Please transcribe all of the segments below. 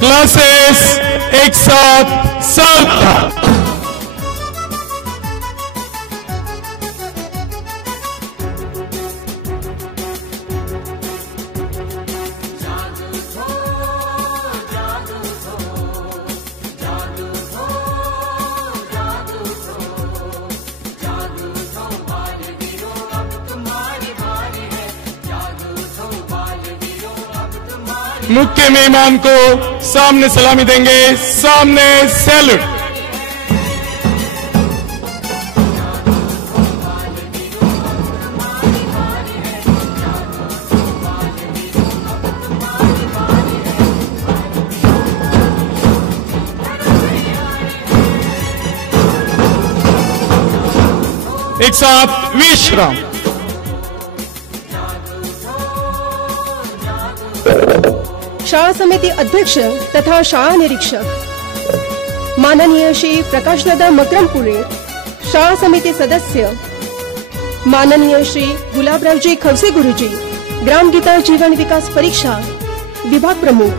Classes एक साथ सावधान। मुख्य मेहमान को सामने सलामी देंगे, सामने सैल्यूट। एक साथ विश्राम। शाळा समिति अध्यक्ष तथा शाळा निरीक्षक माननीय श्री प्रकाशदादा मकरमपुरे, शाळा समिति सदस्य माननीय श्री गुलाबरावजी खवसे गुरुजी, ग्राम गीता जीवन विकास परीक्षा विभाग प्रमुख,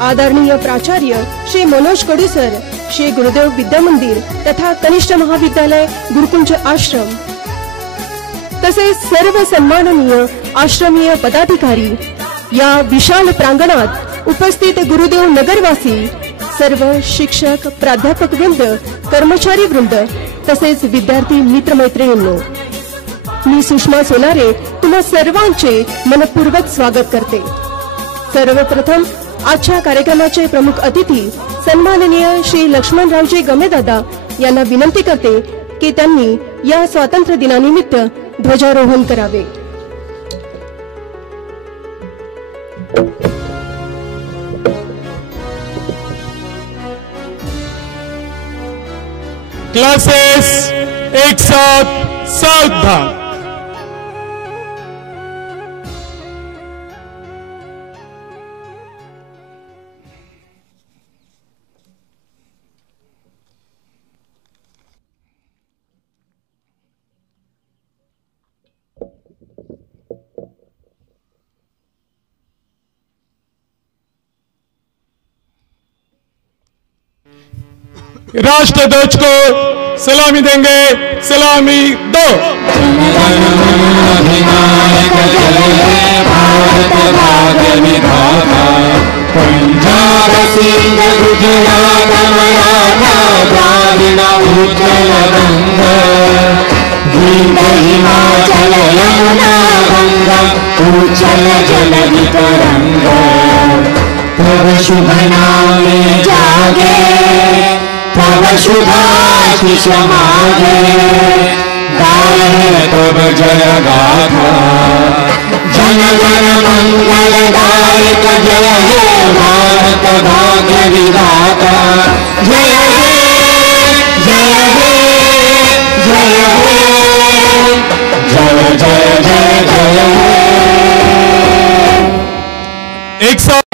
आदरणीय प्राचार्य श्री मनोज कडू सर, श्री गुरुदेव विद्या मंदिर तथा कनिष्ठ महाविद्यालय गुरुकुंज आश्रम, तसेच सर्व सन्माननीय आश्रमीय पदाधिकारी, या विशाल प्रांगणात उपस्थित गुरुदेव नगरवासी, सर्व शिक्षक प्राध्यापक वृंद, कर्मचारी वृंद तसेच विद्यार्थी मित्रमैत्रिणींनो, मी सुषमा सोनारे तुम्हा सर्वांचे मनपूर्वक स्वागत करते। सर्वप्रथम आजच्या कार्यक्रमाचे प्रमुख अतिथी सन्माननीय श्री लक्ष्मणरावजी गमेदादा यांना विनंती करते की त्यांनी या स्वातंत्र्य दिनानिमित्त ध्वजारोहण करावे। क्लासेस एक साथ सावधान। राष्ट्रध्वज को सलामी देंगे, सलामी दो। पंजाब सिंध गुजरात मराठा द्राविड़ उत्कल बंग, गंगा हिमाचल यमुना गंगा उच्चल जलधि तरंग, तब शुभ नाम में जागे तब शुभाशीष मागे, गाए तब जय गाथा जन गण मंगल दायक, जय हे भारत भाग्य विधाता, जय हे जय हे जय हे जय जय जय जय हे। एक साथ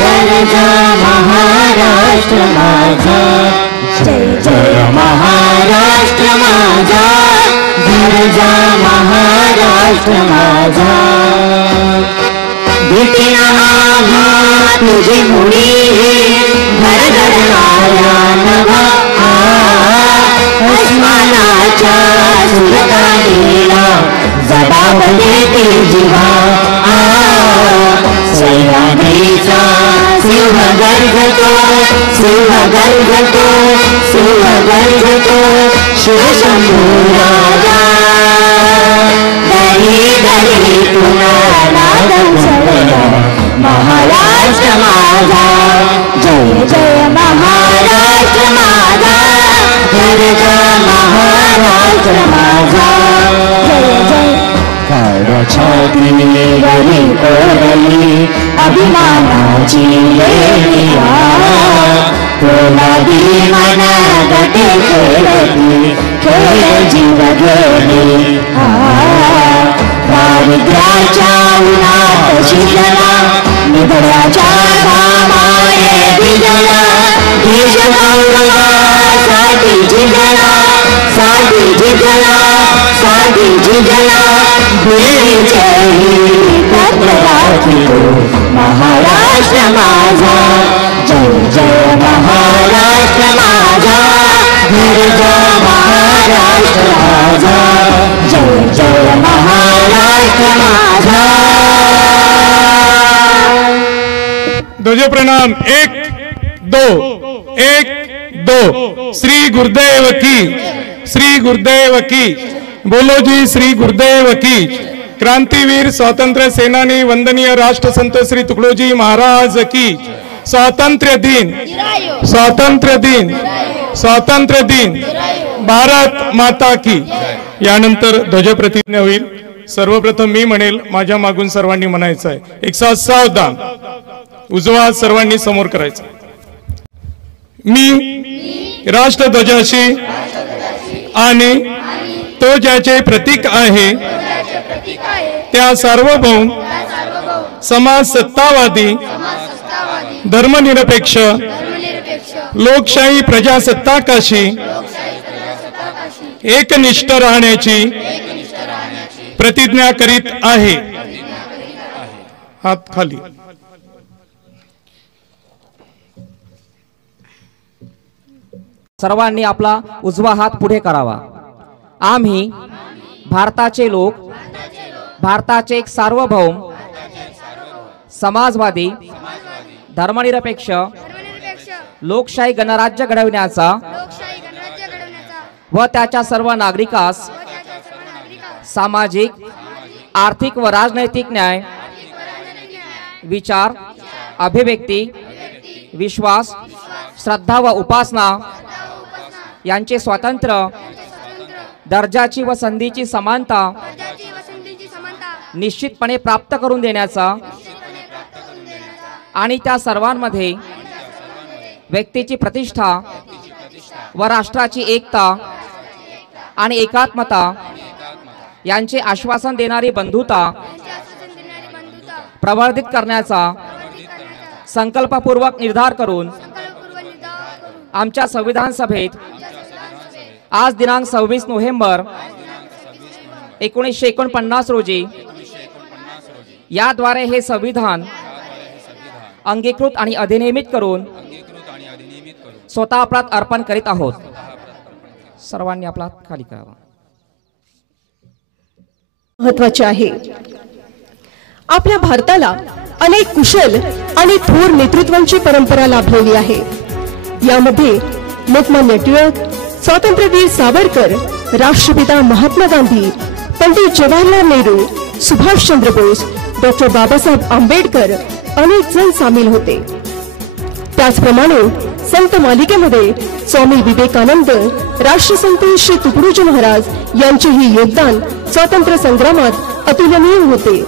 गरजा महाराष्ट्र माझा, जय जय महाराष्ट्र माझा, गरजा महाराष्ट्र माझा, भेटीना आम्हा तुझी मुडी, घर घर आया नवा अस्मानाच्या सुलतानीला जबाब देते जीवा, सह्याद्रीचा सिंह गर्जतो, सिंह गर्जतो, सिंह गर्जतो, शिवशंभू राजा, दरी दरी पुन्हा नादम सगळा महाराष्ट्र माझा, जय जय महाराष्ट्र माझा, गरजा महाराष्ट्र माझा, जय जय। काळा छाती गरी कोरली अभिमानाची लेलिया, पोलादी मन गटे खेळती खेळ जीव गेली, दारिद्र्याच्या उन्हात शिजला, निधड्याच्या कामाये भिजला, देश गौरवासाठी झिजला, साठी झिजला, साठी झिजला, बीजेही पत्र दाखितो महाराष्ट्र माझा, जय जय महाराष्ट्र माझा, गरजा महाराष्ट्र माझा, जय जय महाराष्ट्र माझा। ध्वज प्रणाम, 1 2 1 2। श्री गुरुदेव की, श्री गुरुदेव की, बोलो जी श्री गुरुदेव की। क्रांतिवीर स्वातंत्र्य सेनानी वंदनीय राष्ट्रसंत श्री तुकडोजी महाराज की। स्वातंत्र्य दिन, स्वातंत्र्य दिन, स्वातंत्र्य दिन, भारत माता की। यानंतर ध्वज प्रतिज्ञा होईल। सर्वप्रथम मी म्हणेल, माझ्या मागून सर्वांनी म्हणायचं आहे। एक साथ सावधान, उजवा हात सर्वांनी समोर करायचा। मी राष्ट्रध्वजाशी आणि तो ज्याचे प्रतीक आहे त्या सार्वभौम समाज सत्तावादी धर्मनिरपेक्ष लोकशाही प्रजासत्ताकाशी एकनिष्ठ राहण्याची प्रतिज्ञा करीत आहे। हात खाली। सर्वांनी आपला उजवा हात पुढे करावा। आम्ही भारताचे लोक, भारताचे एक सार्वभौम समाजवादी धर्मनिरपेक्ष लोकशाही गणराज्य घडविण्याचा व त्याच्या सर्व नागरिकास सामाजिक, आर्थिक व राजनैतिक न्याय, विचार, अभिव्यक्ती, विश्वास, श्रद्धा व उपासना यांचे स्वातंत्र्य, दर्जाची व संधीची समानता निश्चितपणे प्राप्त करून देण्याचा आणि त्या सर्वांमध्ये व्यक्तीची प्रतिष्ठा व राष्ट्राची एकता आणि एकात्मता यांचे आश्वासन देणारी बंधुता प्रवर्धित करण्याचा संकल्पपूर्वक निर्धार करून आमच्या संविधान सभेत आज दिनांक 26 नोव्हेंबर 1949 रोजी याद्वारे हे संविधान अंगीकृत आणि अधिनियमित करून स्वतः आपल्यात अर्पण करीत आहोत। सर्वांनी आपला हात खाली करावा। महत्त्वाचे आहे, आपल्या भारताला अनेक कुशल आणि थोर नेतृत्वांची परंपरा लाभलेली आहे। यामध्ये लोकमान्य टिळक, स्वातंत्र्यवीर सावरकर, राष्ट्रपिता महात्मा गांधी, पंडित जवाहरलाल नेहरू, सुभाषचंद्र बोस, डॉक्टर बाबासाहेब आंबेडकर अनेक जण सामील होते। त्याचप्रमाणे संत मालिकेमध्ये स्वामी विवेकानंद, राष्ट्रसंत श्री तुकडोजी महाराज यांचेही योगदान स्वातंत्र्य संग्रामात अतुलनीय होते।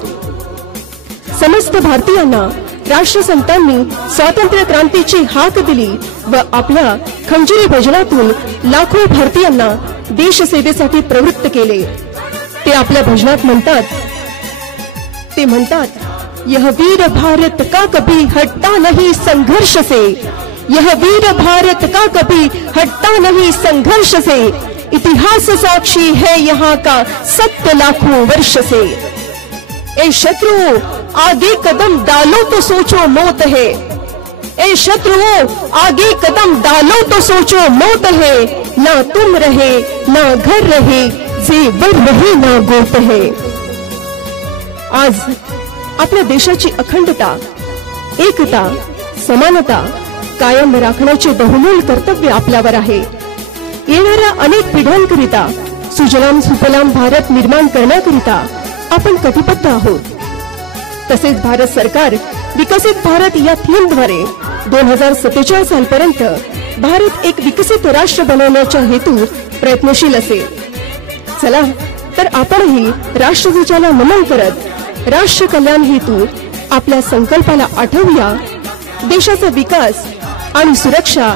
समस्त भारतीयांना राष्ट्रसंतांनी स्वातंत्र्य क्रांतीची हाक दिली व आपल्या खंजिरी भजनातून लाखो भारतीयांना देशसेवेसाठी प्रवृत्त केले। ते आपल्या भजनात म्हणतात, ते म्हणतात, यह वीर भारत का कभी हटता नहीं संघर्ष से, यह वीर भारत का कभी हटता नहीं संघर्ष से, इतिहास साक्षी है यहाँ का 7 लाखों वर्ष से। ए शत्रुओं आगे कदम डालो तो सोचो मौत है, ए शत्रुओं आगे कदम डालो तो सोचो मौत है, ना तुम रहे ना घर रहे, जेवर रहे ना गोत है। आज आपल्या देशाची अखंडता, एकता, समानता कायम राखण्याचे बहुमूल्य कर्तव्य आपल्यावर आहे। येणाऱ्या अनेक पिढ्यांकरिता सुजलाम सुफलाम भारत निर्माण करण्याकरिता आपण कटिबद्ध आहोत। तसेच भारत सरकार विकसित भारत या थीमद्वारे 2047 सालपर्यंत भारत एक विकसित राष्ट्र बनवण्याच्या हेतू प्रयत्नशील असेल। चला तर आपणही राष्ट्रध्वजाला नमन करत राष्ट्र कल्याण हेतू आपल्या संकल्पाला आठवूया। देशाचा विकास आणि सुरक्षा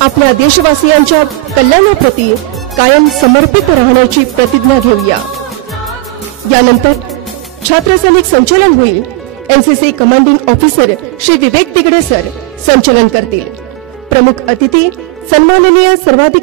आपल्या देशवासियांच्या कल्याणाप्रती कायम समर्पित राहण्याची प्रतिज्ञा घेऊया। यानंतर छात्र सैनिक संचलन होईल। NCC commanding officer Shri Vivek तिगडे sir संचलन करतील। प्रमुख अतिथी सन्माननीय सर्वाधिक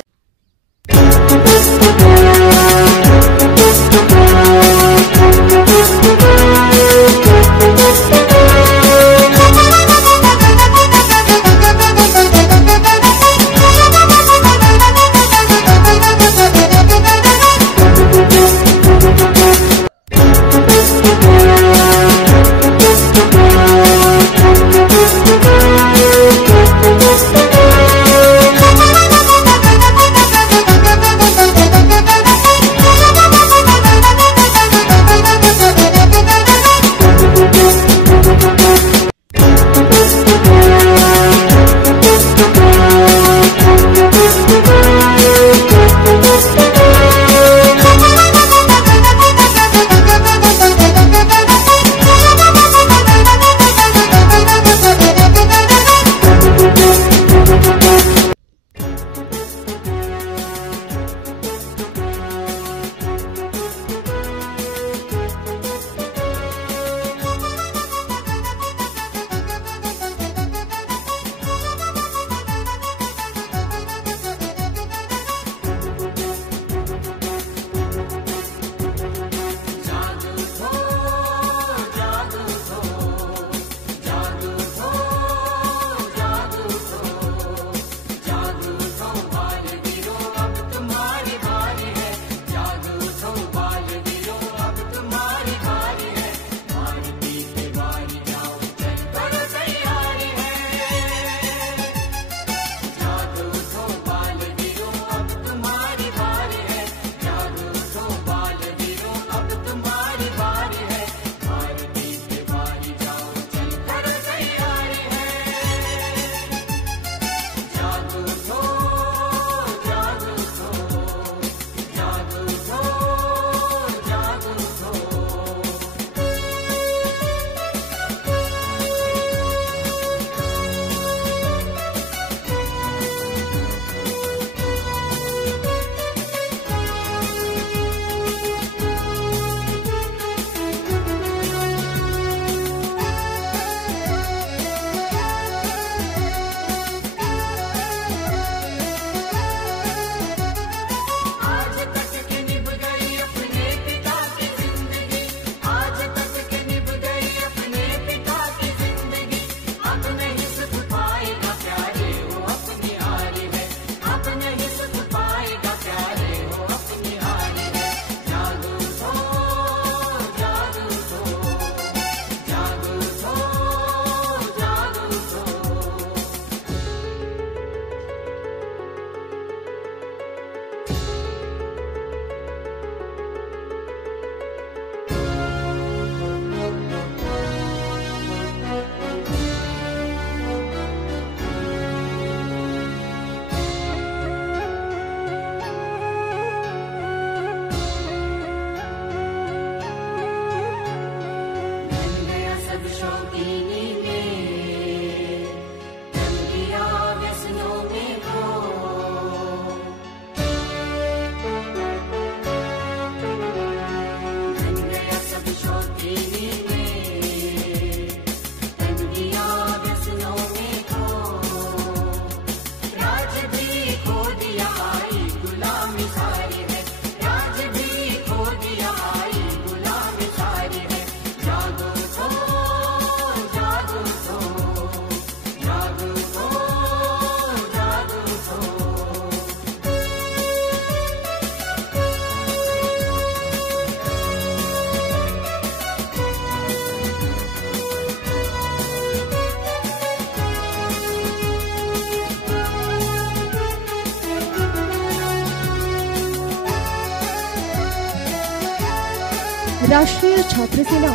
राष्ट्रीय छात्रसेना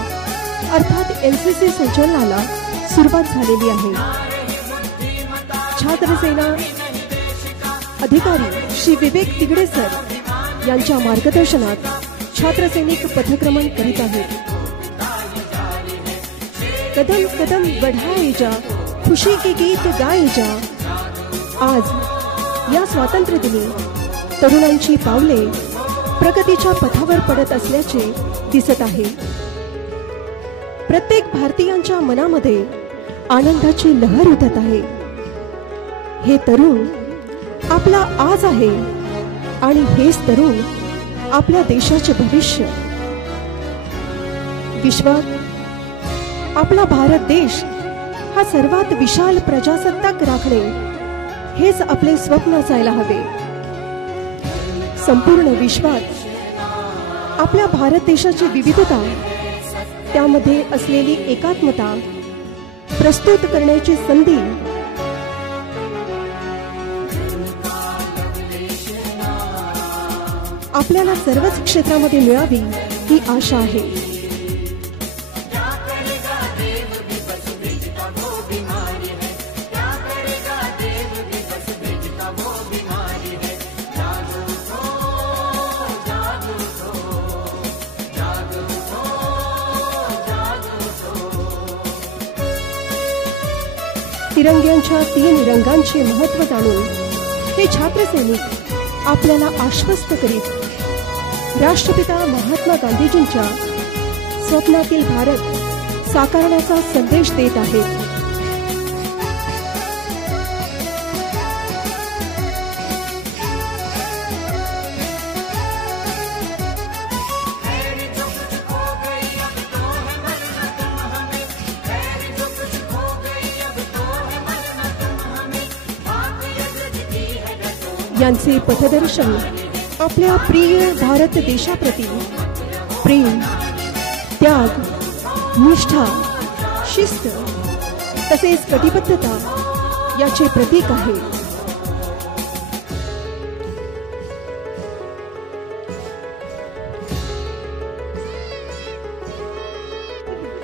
अर्थात NCC संचलनाला सुरुवात झालेली आहे. छात्रसेना अधिकारी श्री विवेक तिगडे सर यांच्या मार्गदर्शनात छात्रसैनिक पथक्रमण करीत आहेत. कदम कदम बढ़ाए जा, खुशी के गीत गाए जा. आज या स्वातंत्र्य दिनी तरुणांची पावले प्रगतीच्या पथावर पडत असल्याचे दिसत आहे. प्रत्येक भारतीयांच्या मनामध्ये आनंदाची लहर उठत आहे. हे तरुण आपला आज आहे आणि हेच तरुण आपल्या देशाचे भविष्य. विश्वात आपला भारत देश हा सर्वात विशाल प्रजासत्ताक राखणे हेच आपले स्वप्न असायला हवे. संपूर्ण विश्वात आपल्या भारत देशाची विविधता, त्यामध्ये असलेली एकात्मता प्रस्तुत करण्याची संधी आपल्याला सर्वच क्षेत्रामध्ये मिळावी ही आशा आहे. तिरंग्यांच्या 3 रंगांचे महत्त्व जाणून हे छात्रसैनिक आपल्याला आश्वस्त करीत राष्ट्रपिता महात्मा गांधीजींच्या स्वप्नातील भारत साकारण्याचा संदेश देत आहेत. यांचे पथदर्शन आपल्या प्रिय भारत देशाप्रती प्रेम, त्याग, निष्ठा, शिस्त तसेच कटिबद्धता याचे प्रतीक आहे.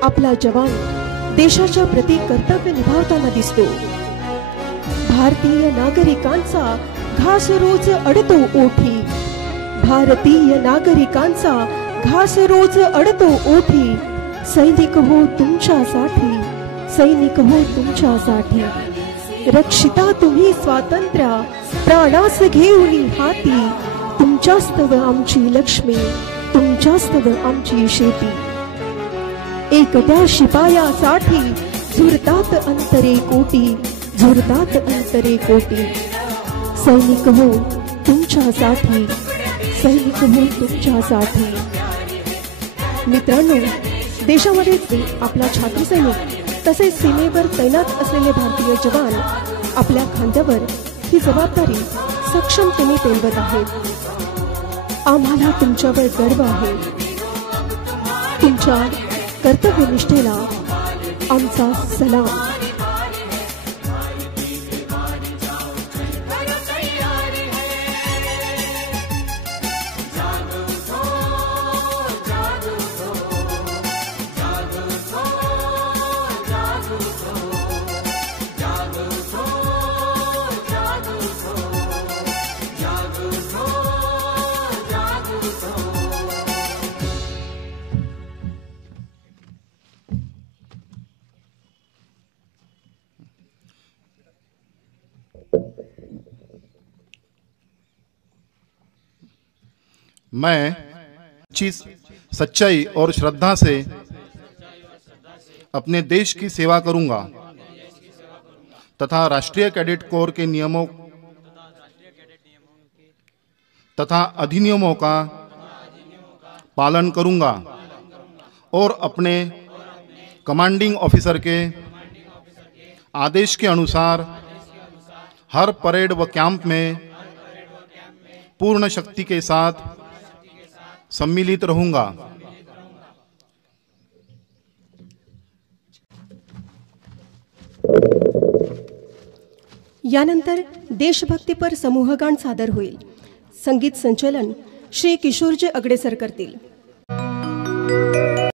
आपला जवान देशाच्या प्रती कर्तव्य निभावताना दिसतो. भारतीय नागरिकांचा घास रोज अडतो ओठी, भारतीय नागरिकांचा घास रोज अडतो ओठी. सैनिक हो तुमच्यासाठी, सैनिक हो तुमच्यासाठी. रक्षिता तुम्ही स्वातंत्र्य प्राणास घेऊन हाती. तुमच्यास्तव आमची लक्ष्मी, तुमच्यास्तव आमची शेती. एकट्या शिपायासाठी झुरतात अंतरे कोटी, झुरतात अंतरे कोटी. सैनिक हो तुमच्यासाठी, सैनिक हो तुमच्यासाठी. मित्रांनो, देशामध्ये आपला छात्रसैनिक तसेच सीमेवर तैनात असलेले भारतीय जवान आपल्या खांद्यावर ही जबाबदारी सक्षमतेने पेलवत आहेत. आम्हाला तुमच्यावर गर्व आहे. तुमच्या कर्तव्यनिष्ठेला आमचा सलाम. मैं सच्चाई और श्रद्धा से अपने देश की सेवा करूंगा तथा राष्ट्रीय कैडेट कोर के नियमों तथा अधिनियमों का पालन करूंगा और अपने कमांडिंग ऑफिसर के आदेश के अनुसार हर परेड व कैंप में पूर्ण शक्ति के साथ सम्मिलित रहूंगा। यानंतर देशभक्तीपर समूहगान सादर होईल. संगीत संचलन श्री किशोरजी अगडेसर करतील.